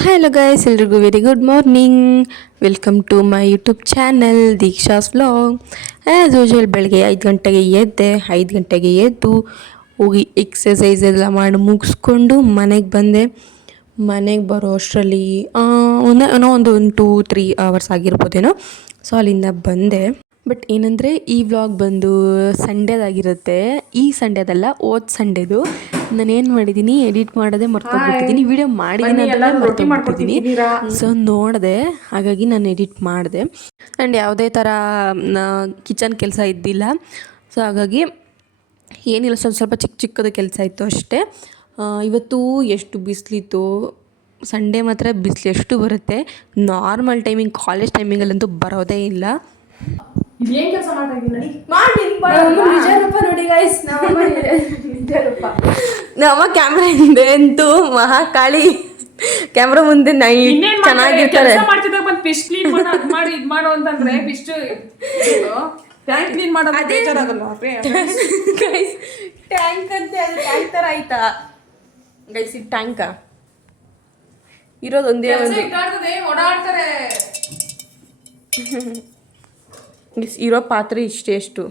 Hello guys, ಎಲ್ರಿಗೂ very good morning. Welcome to my YouTube channel Deeksha's vlog. As usual ಬೆಳಗ್ಗೆ 5 ಗಂಟೆಗೆ ಎದ್ದು ಹೋಗಿ ಎಕ್ಸಸೈಸ್ ಎಲ್ಲ ಮಾಡಿ ಮುಗಿಸ್ಕೊಂಡು ಮನೆಗೆ ಬಂದೆ. ಮನೆಗೆ ಬರೋ ಅಷ್ಟರಲ್ಲಿ ಒಂದು 2-3 ಅವರ್ಸ್ ಆಗಿರ್ಬೋದೇನೋ. ಸೊ ಅಲ್ಲಿಂದ ಬಂದೆ. ಬಟ್ ಏನಂದರೆ ಈ ವ್ಲಾಗ್ ಬಂದು ಸಂಡೇದಾಗಿರುತ್ತೆ. ಈ ಸಂಡೇದಲ್ಲ, ಸಂಡೇದು. ನಾನೇನು ಮಾಡಿದ್ದೀನಿ, ಎಡಿಟ್ ಮಾಡೋದೇ ಮರ್ತೋಗ್ಬಿಟ್ಟಿದ್ದೀನಿ. ವಿಡಿಯೋ ಮಾಡಿದ್ದೀನಿ ಅಂತ ಮರ್ತೋಗ್ಬಿಟ್ಟಿದ್ದೀನಿ. ಸೊ ನೋಡಿದೆ, ಹಾಗಾಗಿ ನಾನು ಎಡಿಟ್ ಮಾಡಿದೆ. ಆ್ಯಂಡ್ ಯಾವುದೇ ಥರ ಕಿಚನ್ ಕೆಲಸ ಇದ್ದಿಲ್ಲ. ಸೊ ಹಾಗಾಗಿ ಏನಿಲ್ಲ, ಸ್ವಲ್ಪ ಚಿಕ್ಕದು ಕೆಲಸ ಇತ್ತು ಅಷ್ಟೇ. ಇವತ್ತು ಎಷ್ಟು ಬಿಸಿಲಿತ್ತು. ಸಂಡೇ ಮಾತ್ರ ಬಿಸಿಲು ಎಷ್ಟು ಬರುತ್ತೆ. ನಾರ್ಮಲ್ ಟೈಮಿಂಗ್, ಕಾಲೇಜ್ ಟೈಮಿಂಗಲ್ಲಂತೂ ಬರೋದೇ ಇಲ್ಲ. ಏನ್ ಕೆಲಸ ನೋಡಿ ಗೈಸ್, ನಮ್ಮ ಕ್ಯಾಮ್ರಾ ಹಿಂದೆ ಅಂತೂ ಮಹಾಕಾಳಿ. ಕ್ಯಾಮ್ರಾ ಮುಂದೆ ಚೆನ್ನಾಗಿರ್ತಾರೆ. ಫಿಶ್ ಕ್ಲೀನ್ ಮಾಡಿ ಇದ್ ಮಾಡು ಅಂತಂದ್ರೆ ಫಿಶ್ ಟ್ಯಾಂಕ್ ಕ್ಲೀನ್ ಮಾಡೋದು ಬೇಜಾರಾಗಲ್ಲ. ಟ್ಯಾಂಕ್ ಅಂತ ಟ್ಯಾಂಕ್ ತರ ಆಯ್ತಾ ಗೈಸ್? ಇದು ಟ್ಯಾಂಕ ಇರೋದು ಒಂದೇ ಓಡಾಡ್ತಾರೆ. ಇರೋ ಪಾತ್ರೆ ಎಷ್ಟು,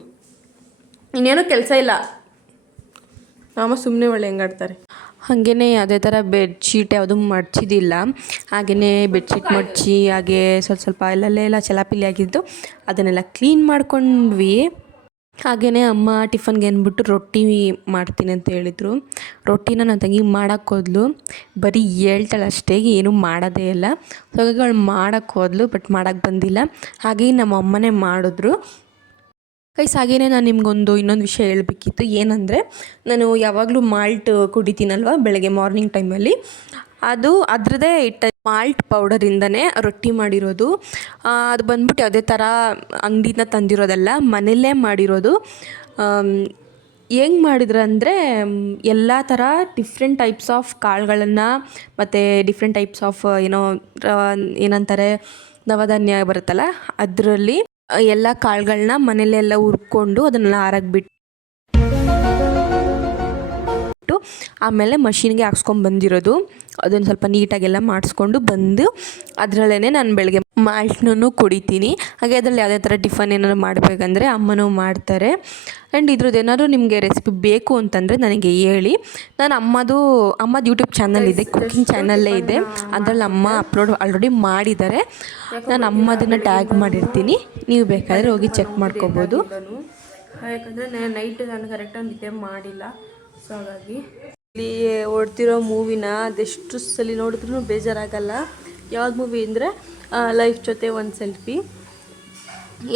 ಇನ್ನೇನು ಕೆಲಸ ಇಲ್ಲ. ಮಾಮ ಸುಮ್ಮನೆ ಒಳ್ಳೆ ಹೆಂಗಾಡ್ತಾರೆ. ಹಾಗೇ ಅದೇ ಥರ ಬೆಡ್ಶೀಟ್ ಯಾವುದೂ ಮಡ್ಚಿದ್ದಿಲ್ಲ. ಹಾಗೆಯೇ ಬೆಡ್ಶೀಟ್ ಮಡ್ಚಿ ಹಾಗೆ ಸ್ವಲ್ಪ ಎಲ್ಲ ಚಲಾಪಿಲಿ ಆಗಿದ್ದು ಅದನ್ನೆಲ್ಲ ಕ್ಲೀನ್ ಮಾಡ್ಕೊಂಡ್ವಿ. ಹಾಗೆಯೇ ಅಮ್ಮ ಟಿಫನ್ಗೆ ಅಂದ್ಬಿಟ್ಟು ರೊಟ್ಟಿ ಮಾಡ್ತೀನಿ ಅಂತ ಹೇಳಿದರು. ರೊಟ್ಟಿನ ನನ್ನ ತಂಗಿ ಮಾಡೋಕ್ಕೆ ಹೋದ್ಲು. ಬರೀ ಹೇಳ್ತಾಳೆ ಅಷ್ಟೇ, ಏನೂ ಮಾಡೋದೇ ಇಲ್ಲ. ಸೊ ಹಾಗಾಗಿ ಅವಳು ಮಾಡೋಕ್ಕೆ ಹೋದ್ಲು, ಬಟ್ ಮಾಡೋಕ್ಕೆ ಬಂದಿಲ್ಲ. ಹಾಗೆಯೇ ನಮ್ಮ ಅಮ್ಮನೇ ಮಾಡಿದ್ರು. ಗೈಸ್, ಹಾಗೆಯೇ ನಾನು ನಿಮ್ಗೊಂದು ಇನ್ನೊಂದು ವಿಷಯ ಹೇಳಬೇಕಿತ್ತು. ಏನಂದರೆ, ನಾನು ಯಾವಾಗಲೂ ಮಾಲ್ಟ್ ಕುಡಿತೀನಲ್ವ ಬೆಳಗ್ಗೆ ಮಾರ್ನಿಂಗ್ ಟೈಮಲ್ಲಿ, ಅದರದ್ದೇ ಮಾಲ್ಟ್ ಪೌಡರಿಂದನೇ ರೊಟ್ಟಿ ಮಾಡಿರೋದು. ಅದು ಬಂದ್ಬಿಟ್ಟು ಯಾವುದೇ ಥರ ಅಂಗಡಿನ ತಂದಿರೋದಲ್ಲ, ಮನೆಯಲ್ಲೇ ಮಾಡಿರೋದು. ಹೆಂಗೆ ಮಾಡಿದ್ರಂದರೆ, ಎಲ್ಲ ಥರ ಡಿಫ್ರೆಂಟ್ ಟೈಪ್ಸ್ ಆಫ್ ಕಾಳುಗಳನ್ನು ಮತ್ತು ಡಿಫ್ರೆಂಟ್ ಟೈಪ್ಸ್ ಆಫ್ ಏನಂತಾರೆ ನವಧಾನ್ಯ ಬರುತ್ತಲ್ಲ, ಅದರಲ್ಲಿ ಎಲ್ಲ ಕಾಳುಗಳನ್ನ ಮನೆಯಲ್ಲೆಲ್ಲ ಹುರ್ಕೊಂಡು ಅದನ್ನೆಲ್ಲ ಆರಾಕ್ಬಿಟ್ಟು ಆಮೇಲೆ ಮಷಿನ್ಗೆ ಹಾಕ್ಸ್ಕೊಂಡ್ಬಂದಿರೋದು. ಅದನ್ನು ಸ್ವಲ್ಪ ನೀಟಾಗೆಲ್ಲ ಮಾಡಿಸ್ಕೊಂಡು ಬಂದು ಅದರಲ್ಲೇ ನಾನು ಬೆಳಗ್ಗೆ ಮಾಲ್ಟ್ನೂ ಕುಡಿತೀನಿ. ಹಾಗೆ ಅದರಲ್ಲಿ ಯಾವುದೇ ಥರ ಟಿಫನ್ ಏನಾದ್ರು ಮಾಡಬೇಕಂದ್ರೆ ಅಮ್ಮನೂ ಮಾಡ್ತಾರೆ. ಆ್ಯಂಡ್ ಇದ್ರದ್ದು ಏನಾದರೂ ನಿಮಗೆ ರೆಸಿಪಿ ಬೇಕು ಅಂತಂದರೆ ನನಗೆ ಹೇಳಿ. ನಾನು ಅಮ್ಮದು ಯೂಟ್ಯೂಬ್ ಚಾನಲ್ ಇದೆ, ಕುಕಿಂಗ್ ಚಾನಲ್ಲೇ ಇದೆ. ಅದರಲ್ಲಿ ಅಮ್ಮ ಅಪ್ಲೋಡ್ ಆಲ್ರೆಡಿ ಮಾಡಿದ್ದಾರೆ. ನಾನು ಅಮ್ಮದನ್ನು ಟ್ಯಾಗ್ ಮಾಡಿರ್ತೀನಿ, ನೀವು ಬೇಕಾದರೆ ಹೋಗಿ ಚೆಕ್ ಮಾಡ್ಕೋಬೋದು. ಯಾಕಂದರೆ ನೈಟ್ ನಾನು ಕರೆಕ್ಟಾಗಿ ನಿದ್ದೆ ಮಾಡಿಲ್ಲ. ಸೊ ಹಾಗಾಗಿ ಇಲ್ಲಿ ಓಡ್ತಿರೋ ಮೂವಿನ ಅದೆಷ್ಟು ಸಲ ನೋಡಿದ್ರೂ ಬೇಜಾರಾಗಲ್ಲ. ಯಾವ್ದು ಮೂವಿ ಅಂದರೆ ಲೈಫ್ ಜೊತೆ ಒಂದು ಸೆಲ್ಫಿ.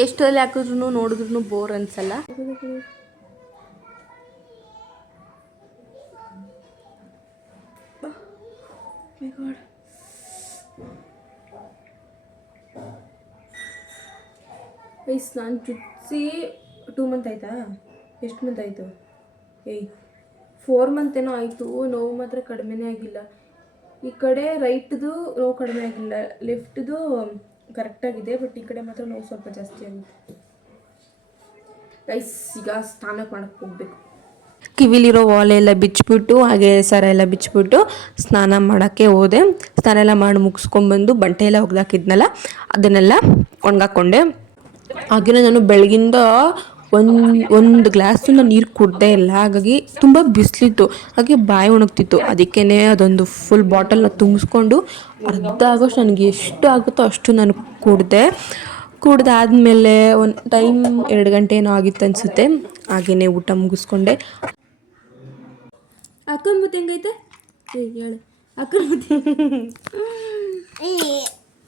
ಎಷ್ಟರಲ್ಲಿ ಹಾಕಿದ್ರು ನೋಡಿದ್ರೂ ಬೋರ್ ಅನ್ಸಲ್ಲ. ನಾನು ಚುಚ್ಚಿಸಿ 2 ಮಂತ್ ಆಯಿತಾ? ಎಷ್ಟು ಮಂತ್ ಆಯಿತು? 4 ಮಂತ್ ಏನೋ ಆಯಿತು. ನೋವು ಮಾತ್ರ ಕಡಿಮೆನೇ ಆಗಿಲ್ಲ. ಈ ಕಡೆ ರೈಟ್ದು ನೋವು ಕಡಿಮೆ ಆಗಿಲ್ಲ, ಲೆಫ್ಟ್ದು ಕರೆಕ್ಟಾಗಿದೆ. ಬಟ್ ಈ ಕಡೆ ಮಾತ್ರ ನೋವು ಸ್ವಲ್ಪ ಜಾಸ್ತಿ ಆಗುತ್ತೆ. ಗೈಸ್, ಈಗ ಸ್ನಾನ ಮಾಡಕ್ಕೆ ಹೋಗ್ಬೇಕು. ಕಿವಿಲಿರೋ ವಾಲೆ ಎಲ್ಲ ಬಿಚ್ಚಿಬಿಟ್ಟು ಹಾಗೆ ಸರ ಎಲ್ಲ ಬಿಚ್ಚಿಬಿಟ್ಟು ಸ್ನಾನ ಮಾಡೋಕ್ಕೆ ಹೋದೆ. ಸ್ನಾನ ಎಲ್ಲ ಮಾಡಿ ಮುಗಿಸ್ಕೊಂಡ್ಬಂದು ಬಟ್ಟೆ ಎಲ್ಲ ಒಗ್ದಾಕಿದ್ನಲ್ಲ ಅದನ್ನೆಲ್ಲ ಒಣಗಾಕೊಂಡೆ. ಹಾಗೆಯೇ ನಾನು ಬೆಳಗಿಂದ ಒಂದು ಗ್ಲಾಸು ನಾನು ನೀರು ಕುಡ್ದೇ ಇಲ್ಲ. ಹಾಗಾಗಿ ತುಂಬ ಬಿಸಿಲಿತ್ತು, ಹಾಗೆ ಬಾಯಿ ಒಣಗ್ತಿತ್ತು. ಅದಕ್ಕೇ ಅದೊಂದು ಫುಲ್ ಬಾಟಲ್ನ ತುಂಬಿಸ್ಕೊಂಡು ಅರ್ಧ ಆಗೋಷ್ಟು ನನಗೆ ಎಷ್ಟು ಆಗುತ್ತೋ ಅಷ್ಟು ನಾನು ಕುಡ್ದಾದ್ಮೇಲೆ ಒಂದು ಟೈಮ್ 2 ಗಂಟೆ ಏನೋ ಆಗಿತ್ತು ಅನಿಸುತ್ತೆ. ಹಾಗೆಯೇ ಊಟ ಮುಗಿಸ್ಕೊಂಡೆ. ಅಕ್ಕನ ಮುತ್ತೆ ಹೆಂಗೈತೆ ಹೇಳು. ಅಕ್ಕನ ಮುತ್ತೆ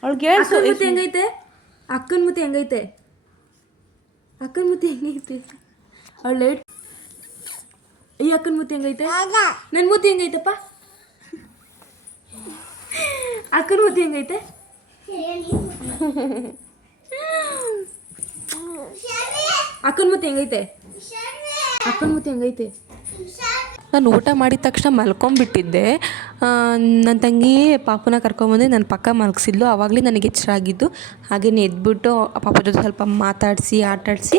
ಅವಳಿಗೆ ಹೆಂಗೈತೆ? ಅಕ್ಕನ ಮುತ್ತೆ ಹೆಂಗೈತೆ? ಅಕ್ಕನ ಮುತ್ತೆ ಹೆಂಗೈತೆ? ಅವಳು ಲೇಟ್. ಈ ಅಕ್ಕನ ಮುತ್ತೆ ಹೆಂಗೈತೆ? ನನ್ನ ಮುತ್ತೆ ಹೆಂಗೈತಪ್ಪ? ಅಕ್ಕನ ಮುತ್ತೆ ಹೆಂಗೈತೆ? ಅಕ್ಕನ ಮುತ್ತೆ ಹೆಂಗೈತೆ? ಅಕ್ಕನ ಮುತ್ತೆ ಹೆಂಗೈತೆ? ನಾನು ಊಟ ಮಾಡಿದ ತಕ್ಷಣ ಮಲ್ಕೊಂಡ್ಬಿಟ್ಟಿದ್ದೆ. ನನ್ನ ತಂಗಿ ಪಾಪನ ಕರ್ಕೊಂಬಂದು ನನ್ನ ಪಕ್ಕ ಮಲಗಿಸಿದ್ಲು. ಆವಾಗಲೇ ನನಗೆ ಎಚ್ಚರ ಆಗಿದ್ದು. ಹಾಗೆಯೇ ಎದ್ಬಿಟ್ಟು ಪಾಪ ಜೊತೆ ಸ್ವಲ್ಪ ಮಾತಾಡಿಸಿ ಆಟಾಡಿಸಿ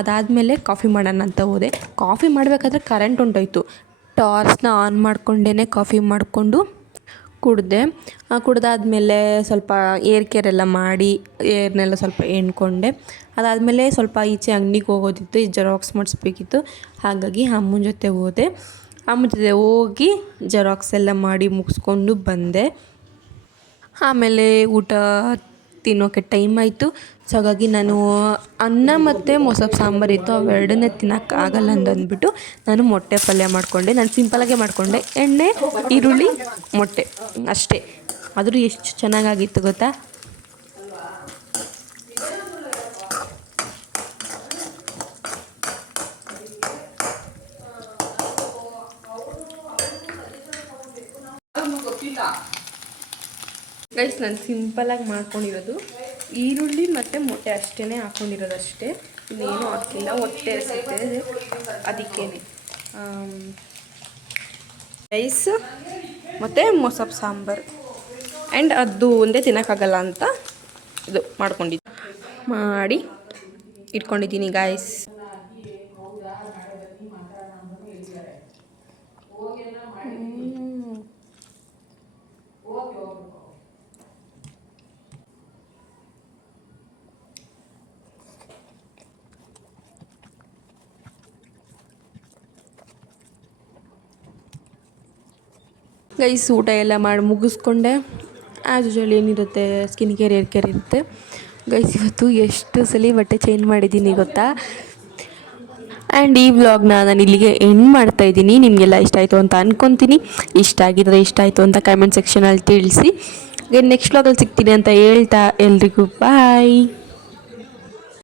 ಅದಾದಮೇಲೆ ಕಾಫಿ ಮಾಡೋಣ ಅಂತ ಹೋದೆ. ಕಾಫಿ ಮಾಡಬೇಕಾದ್ರೆ ಕರೆಂಟ್ ಹೊಂಟೋಯ್ತು. ಟಾರ್ಚ್ನ ಆನ್ ಮಾಡ್ಕೊಂಡೇ ಕಾಫಿ ಮಾಡಿಕೊಂಡು ಕುಡಿದೆ. ಕುಡ್ದಾದ್ಮೇಲೆ ಸ್ವಲ್ಪ ಏರ್ ಕೇರ್ ಎಲ್ಲ ಮಾಡಿ ಏರ್ನೆಲ್ಲ ಸ್ವಲ್ಪ ಎಣ್ಕೊಂಡೆ. ಅದಾದಮೇಲೆ ಸ್ವಲ್ಪ ಈಚೆ ಅಂಗಡಿಗೆ ಹೋಗೋದಿತ್ತು, ಜೆರಾಕ್ಸ್ ಮಾಡಿಸ್ಬೇಕಿತ್ತು. ಹಾಗಾಗಿ ಅಮ್ಮನ ಜೊತೆ ಹೋದೆ. ಅಮ್ಮನ ಜೊತೆ ಹೋಗಿ ಜೆರಾಕ್ಸ್ ಎಲ್ಲ ಮಾಡಿ ಮುಗಿಸ್ಕೊಂಡು ಬಂದೆ. ಆಮೇಲೆ ಊಟ ತಿನ್ನೋಕ್ಕೆ ಟೈಮ್ ಆಯಿತು. ಸೊ ಹಾಗಾಗಿ ನಾನು ಅನ್ನ ಮತ್ತು ಮೊಸಪ್ಪು ಸಾಂಬಾರಿತ್ತು, ಅವೆರಡನ್ನೇ ತಿನ್ನೋಕ್ಕಾಗಲ್ಲ ಅಂದ್ಬಿಟ್ಟು ನಾನು ಮೊಟ್ಟೆ ಪಲ್ಯ ಮಾಡಿಕೊಂಡೆ. ನಾನು ಸಿಂಪಲಾಗೆ ಮಾಡಿಕೊಂಡೆ, ಎಣ್ಣೆ, ಈರುಳ್ಳಿ, ಮೊಟ್ಟೆ ಅಷ್ಟೇ. ಆದರೂ ಎಷ್ಟು ಚೆನ್ನಾಗಾಗಿತ್ತು ಗೊತ್ತಾ. ಗೊತ್ತಿಲ್ಲ. ಗೈಸ್ ನಾನು ಸಿಂಪಲಾಗಿ ಮಾಡ್ಕೊಂಡಿರೋದು ಈರುಳ್ಳಿ ಮತ್ತು ಮೊಟ್ಟೆ ಅಷ್ಟೇ ಹಾಕ್ಕೊಂಡಿರೋದು ಅಷ್ಟೇ, ಇನ್ನೇನು ಹಾಕಿಲ್ಲ. ಹೊಟ್ಟೆ ಹಸಿತೆ ಅದಕ್ಕೇನೆ ರೈಸ್ ಮತ್ತು ಮೊಸಪ್ಪು ಸಾಂಬಾರು ಆ್ಯಂಡ್ ಅದು ಒಂದೇ ತಿನ್ನೋಕ್ಕಾಗಲ್ಲ ಅಂತ ಇದು ಮಾಡಿ ಇಟ್ಕೊಂಡಿದ್ದೀನಿ ಗಾಯ್ಸ್. ಗೈಸ್ ಊಟ ಎಲ್ಲ ಮಾಡಿ ಮುಗಿಸ್ಕೊಂಡೆ. ಆ್ಯಸ್ ಯೂಶುವಲ್ ಏನಿರುತ್ತೆ ಸ್ಕಿನ್ ಕೇರ್, ಏರ್ ಕೇರ್ ಇರುತ್ತೆ. ಗೈಸ್ ಇವತ್ತು ಎಷ್ಟು ಸಲ ಬಟ್ಟೆ ಚೇಂಜ್ ಮಾಡಿದ್ದೀನಿ ಗೊತ್ತಾ. ಆ್ಯಂಡ್ ಈ ವ್ಲಾಗ್ನ ನಾನು ಇಲ್ಲಿಗೆ ಎಂಡ್ ಮಾಡ್ತಾಯಿದ್ದೀನಿ. ನಿಮಗೆಲ್ಲ ಇಷ್ಟ ಆಯಿತು ಅಂತ ಅಂದ್ಕೊತೀನಿ. ಇಷ್ಟ ಆಗಿದ್ರೆ ಇಷ್ಟ ಆಯಿತು ಅಂತ ಕಮೆಂಟ್ ಸೆಕ್ಷನಲ್ಲಿ ತಿಳಿಸಿ. ನೆಕ್ಸ್ಟ್ ವ್ಲಾಗಲ್ಲಿ ಸಿಗ್ತೀನಿ ಅಂತ ಹೇಳ್ತಾ ಎಲ್ರಿಗೂ ಬಾಯ್.